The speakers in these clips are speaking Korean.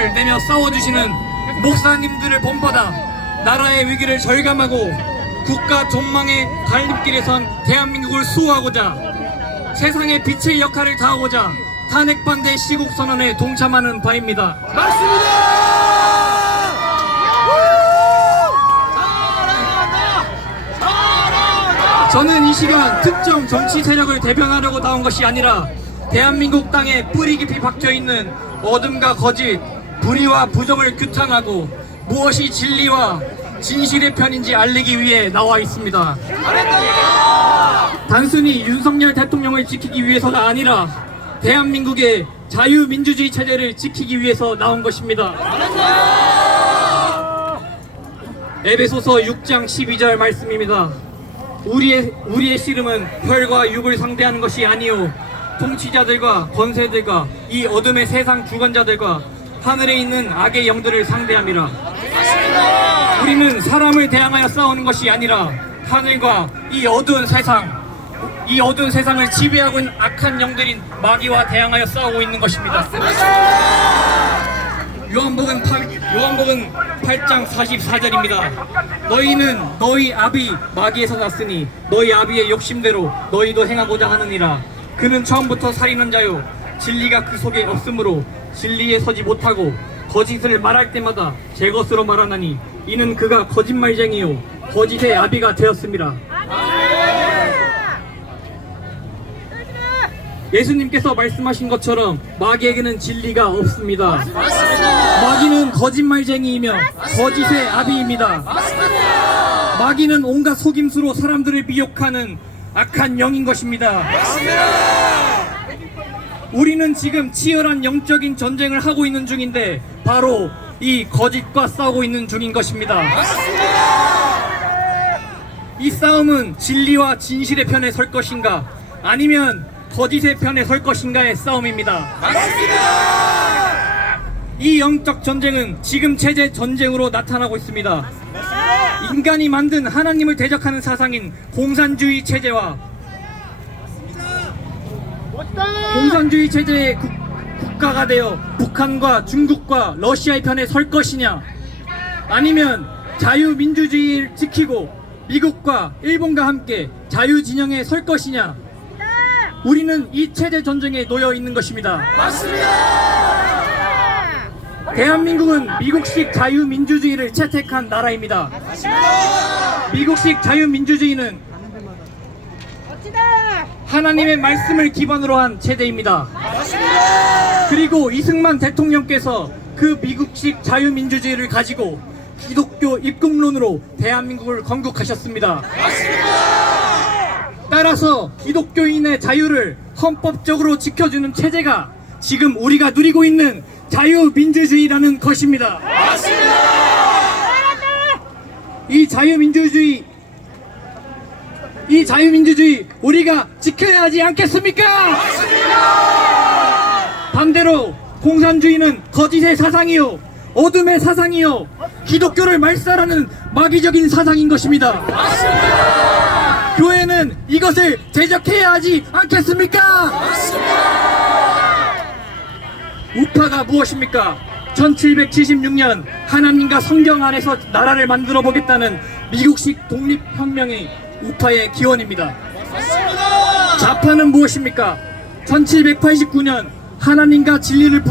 목소리를 내며 싸워주시는 목사님들을 본받아 나라의 위기를 절감하고 국가 존망의 갈림길에 선 대한민국을 수호하고자 세상의 빛의 역할을 다하고자 탄핵 반대 시국 선언에 동참하는 바입니다. 맞습니다. 저는 이 시간 특정 정치 세력을 대변하려고 나온 것이 아니라 대한민국 땅에 뿌리 깊이 박혀있는 어둠과 거짓, 불의와 부정을 규탄하고 무엇이 진리와 진실의 편인지 알리기 위해 나와 있습니다. 단순히 윤석열 대통령을 지키기 위해서가 아니라 대한민국의 자유민주주의 체제를 지키기 위해서 나온 것입니다. 에베소서 6장 12절 말씀입니다. 우리의 씨름은 혈과 육을 상대하는 것이 아니요 통치자들과 권세들과 이 어둠의 세상 주관자들과 하늘에 있는 악의 영들을 상대함이라. 우리는 사람을 대항하여 싸우는 것이 아니라 하늘과 이 어두운 세상을 지배하고 있는 악한 영들인 마귀와 대항하여 싸우고 있는 것입니다. 요한복음 8장 44절입니다. 너희는 너희 아비 마귀에서 났으니 너희 아비의 욕심대로 너희도 행하고자 하느니라. 그는 처음부터 살인한 자요 진리가 그 속에 없으므로 진리에 서지 못하고 거짓을 말할 때마다 제 것으로 말하나니 이는 그가 거짓말쟁이요 거짓의 아비가 되었음이라. 예수님께서 말씀하신 것처럼 마귀에게는 진리가 없습니다. 마귀는 거짓말쟁이이며 거짓의 아비입니다. 마귀는 온갖 속임수로 사람들을 미혹하는 악한 영인 것입니다. 우리는 지금 치열한 영적인 전쟁을 하고 있는 중인데 바로 이 거짓과 싸우고 있는 중인 것입니다. 이 싸움은 진리와 진실의 편에 설 것인가 아니면 거짓의 편에 설 것인가의 싸움입니다. 이 영적 전쟁은 지금 체제 전쟁으로 나타나고 있습니다. 인간이 만든 하나님을 대적하는 사상인 공산주의 체제와 공산주의 체제의 국가가 되어 북한과 중국과 러시아의 편에 설 것이냐 아니면 자유민주주의를 지키고 미국과 일본과 함께 자유진영에 설 것이냐. 우리는 이 체제 전쟁에 놓여 있는 것입니다. 대한민국은 미국식 자유민주주의를 채택한 나라입니다. 미국식 자유민주주의는 하나님의 말씀을 기반으로 한 체제입니다. 그리고 이승만 대통령께서 그 미국식 자유민주주의를 가지고 기독교 입국론으로 대한민국을 건국하셨습니다. 따라서 기독교인의 자유를 헌법적으로 지켜주는 체제가 지금 우리가 누리고 있는 자유민주주의라는 것입니다. 이 자유민주주의 우리가 지켜야 하지 않겠습니까? 반대로 공산주의는 거짓의 사상이요 어둠의 사상이요 기독교를 말살하는 마귀적인 사상인 것입니다. 교회는 이것을 대적해야 하지 않겠습니까? 우파가 무엇입니까? 1776년 하나님과 성경 안에서 나라를 만들어 보겠다는 미국식 독립혁명의 우파의 기원입니다. 좌파는 무엇입니까? 1789년 하나님과 진리를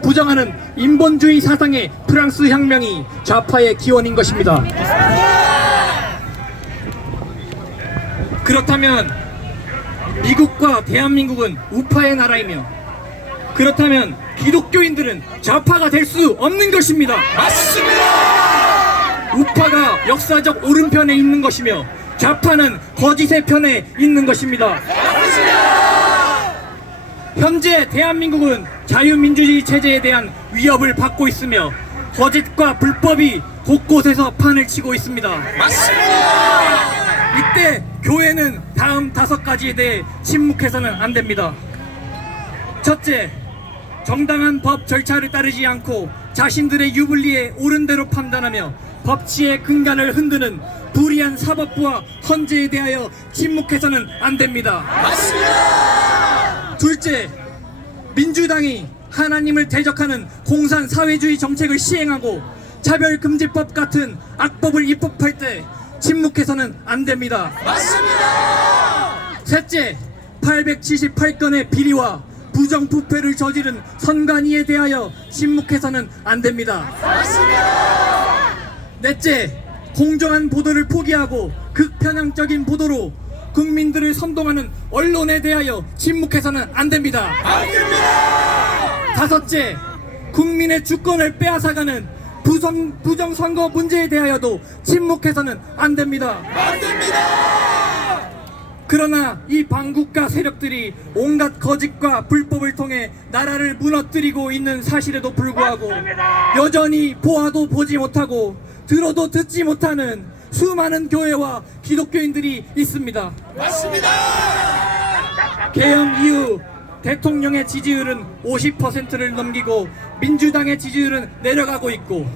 부정하는 인본주의 사상의 프랑스 혁명이 좌파의 기원인 것입니다. 그렇다면 미국과 대한민국은 우파의 나라이며 그렇다면 기독교인들은 좌파가 될 수 없는 것입니다. 우파가 역사적 오른편에 있는 것이며 좌파는 거짓의 편에 있는 것입니다. 현재 대한민국은 자유민주주의 체제에 대한 위협을 받고 있으며 거짓과 불법이 곳곳에서 판을 치고 있습니다. 이때 교회는 다음 5가지에 대해 침묵해서는 안 됩니다. 첫째, 정당한 법 절차를 따르지 않고 자신들의 유불리에 옳은 대로 판단하며 법치의 근간을 흔드는 불의한 사법부와 헌재에 대하여 침묵해서는 안 됩니다. 둘째, 민주당이 하나님을 대적하는 공산 사회주의 정책을 시행하고 차별금지법 같은 악법을 입법할 때 침묵해서는 안 됩니다. 맞습니다. 셋째, 878건의 비리와 부정부패를 저지른 선관위에 대하여 침묵해서는 안 됩니다. 맞습니다. 넷째, 공정한 보도를 포기하고 극편향적인 보도로 국민들을 선동하는 언론에 대하여 침묵해서는 안 됩니다. 안 됩니다. 다섯째, 국민의 주권을 빼앗아가는 부정선거 문제에 대하여도 침묵해서는 안 됩니다. 안 됩니다. 그러나 이 반국가 세력들이 온갖 거짓과 불법을 통해 나라를 무너뜨리고 있는 사실에도 불구하고 여전히 보아도 보지 못하고 들어도 듣지 못하는 수많은 교회와 기독교인들이 있습니다. 맞습니다. 개헌 이후 대통령의 지지율은 50%를 넘기고 민주당의 지지율은 내려가고 있고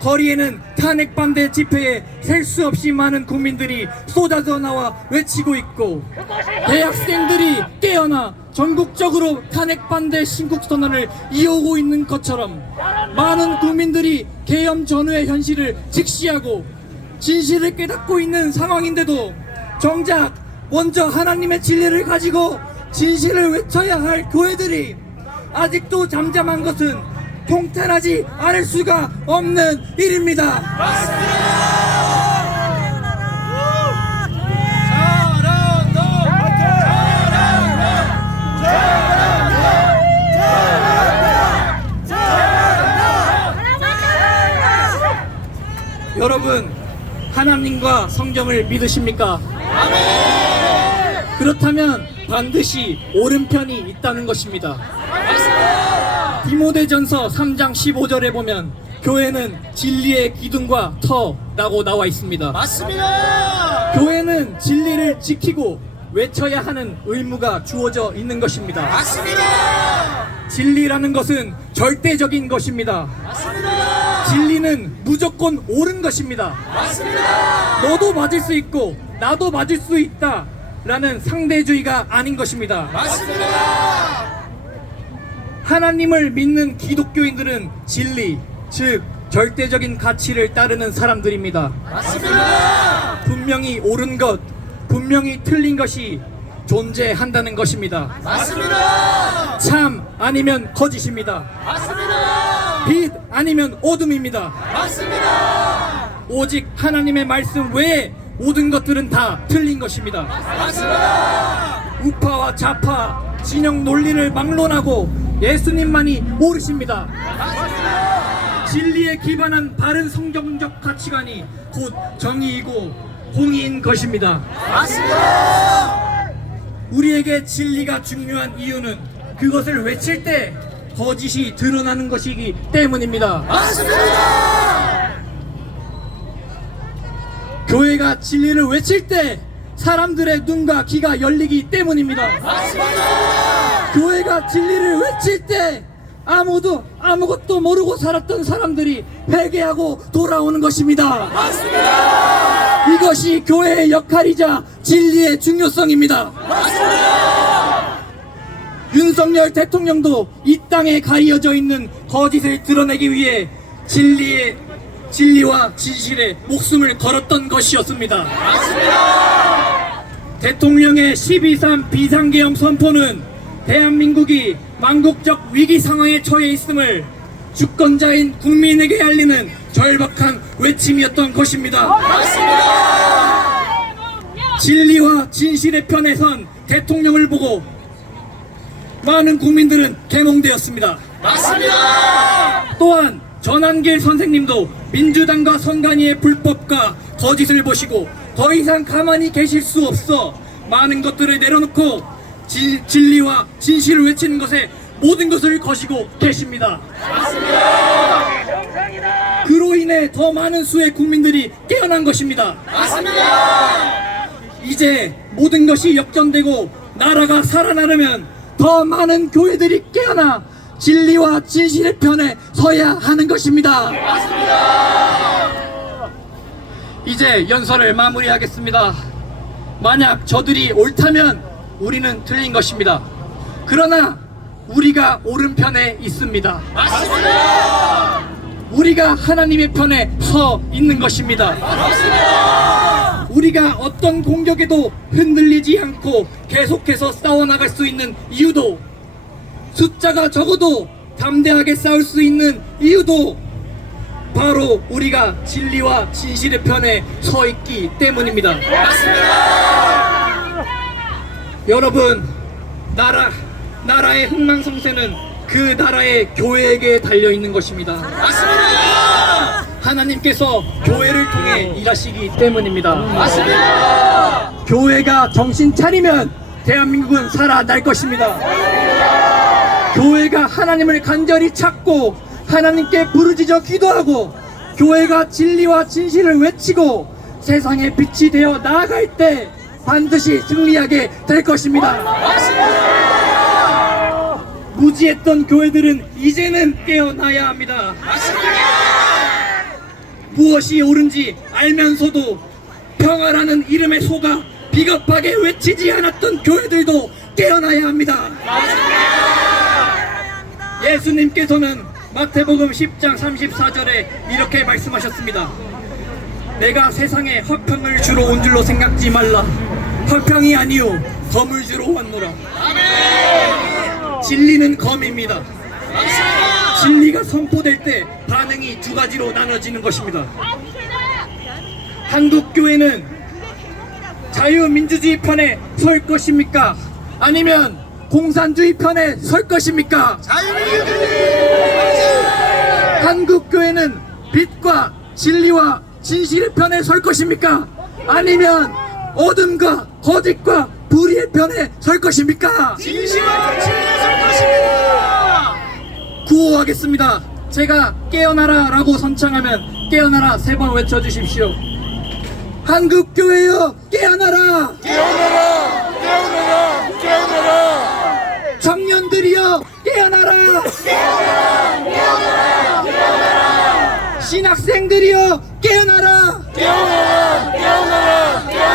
거리에는 탄핵 반대 집회에 셀 수 없이 많은 국민들이 쏟아져 나와 외치고 있고 대학생들이 깨어나 전국적으로 탄핵 반대 신국선언을 이어오고 있는 것처럼 많은 국민들이 계엄 전후의 현실을 직시하고 진실을 깨닫고 있는 상황인데도 정작 먼저 하나님의 진리를 가지고 진실을 외쳐야 할 교회들이 아직도 잠잠한 것은 통탄하지 않을 수가 없는 일입니다. 여러분, 하나님과 성경을 믿으십니까? 그렇다면 반드시 옳은 편이 있다는 것입니다. 디모데전서 3장 15절에 보면 교회는 진리의 기둥과 터라고 나와 있습니다. 맞습니다. 교회는 진리를 지키고 외쳐야 하는 의무가 주어져 있는 것입니다. 맞습니다. 진리라는 것은 절대적인 것입니다. 맞습니다. 진리는 무조건 옳은 것입니다. 맞습니다. 너도 맞을 수 있고 나도 맞을 수 있다 라는 상대주의가 아닌 것입니다. 맞습니다. 하나님을 믿는 기독교인들은 진리, 즉 절대적인 가치를 따르는 사람들입니다. 맞습니다. 분명히 옳은 것, 분명히 틀린 것이 존재한다는 것입니다. 맞습니다. 참 아니면 거짓입니다. 맞습니다. 빛 아니면 어둠입니다. 맞습니다. 오직 하나님의 말씀 외에 모든 것들은 다 틀린 것입니다. 맞습니다. 우파와 좌파, 진영 논리를 막론하고 예수님만이 옳으십니다. 진리에 기반한 바른 성경적 가치관이 곧 정의이고 공의인 것입니다. 맞습니다. 우리에게 진리가 중요한 이유는 그것을 외칠 때 거짓이 드러나는 것이기 때문입니다. 맞습니다. 교회가 진리를 외칠 때 사람들의 눈과 귀가 열리기 때문입니다. 맞습니다. 교회가 진리를 외칠 때 아무것도 모르고 살았던 사람들이 회개하고 돌아오는 것입니다. 맞습니다. 이것이 교회의 역할이자 진리의 중요성입니다. 맞습니다. 윤석열 대통령도 이 땅에 가리어져 있는 거짓을 드러내기 위해 진리와 진실에 목숨을 걸었던 것이었습니다. 맞습니다. 대통령의 12.3 비상계엄 선포는 대한민국이 망국적 위기 상황에 처해 있음을 주권자인 국민에게 알리는 절박한 외침이었던 것입니다. 맞습니다. 진리와 진실의 편에 선 대통령을 보고 많은 국민들은 계몽되었습니다. 맞습니다. 또한 전한길 선생님도 민주당과 선관위의 불법과 거짓을 보시고 더 이상 가만히 계실 수 없어 많은 것들을 내려놓고 진리와 진실을 외치는 것에 모든 것을 거시고 계십니다. 그로 인해 더 많은 수의 국민들이 깨어난 것입니다. 맞습니다. 이제 모든 것이 역전되고 나라가 살아나려면 더 많은 교회들이 깨어나 진리와 진실의 편에 서야 하는 것입니다. 이제 연설을 마무리하겠습니다. 만약 저들이 옳다면 우리는 틀린 것입니다. 그러나 우리가 오른편에 있습니다. 맞습니다. 우리가 하나님의 편에 서 있는 것입니다. 맞습니다. 우리가 어떤 공격에도 흔들리지 않고 계속해서 싸워나갈 수 있는 이유도, 숫자가 적어도 담대하게 싸울 수 있는 이유도 바로 우리가 진리와 진실의 편에 서 있기 때문입니다. 맞습니다. 여러분, 나라의 흥망성쇠는 그 나라의 교회에게 달려 있는 것입니다. 맞습니다. 하나님께서 교회를 통해 일하시기 때문입니다. 맞습니다. 교회가 정신 차리면 대한민국은 살아날 것입니다. 교회가 하나님을 간절히 찾고 하나님께 부르짖어 기도하고 교회가 진리와 진실을 외치고 세상의 빛이 되어 나아갈 때 반드시 승리하게 될 것입니다. 무지했던 교회들은 이제는 깨어나야 합니다. 무엇이 옳은지 알면서도 평화라는 이름에 속아 비겁하게 외치지 않았던 교회들도 깨어나야 합니다. 예수님께서는 마태복음 10장 34절에 이렇게 말씀하셨습니다. 내가 세상에 화평을 주러 온 줄로 생각지 말라. 화평이 아니요 검을 주러 왔노라. 진리는 검입니다. 진리가 선포될 때 반응이 두 가지로 나눠지는 것입니다. 한국 교회는 자유민주주의 편에 설 것입니까? 아니면 공산주의 편에 설 것입니까? 한국 교회는 빛과 진리와 진실의 편에 설 것입니까? 아니면 어둠과 거짓과 불의의 편에 설 것입니까? 진실과 진리에 설 것입니다. 구호하겠습니다. 제가 깨어나라 라고 선창하면 깨어나라 3번 외쳐주십시오. 한국교회여 깨어나라! 깨어나라! 깨어나라! 깨어나라! 청년들이여 깨어나라! 깨어나라! 깨어나라! 신학생들이여 깨어나라! 깨어나라! 깨어나라! 깨어나라!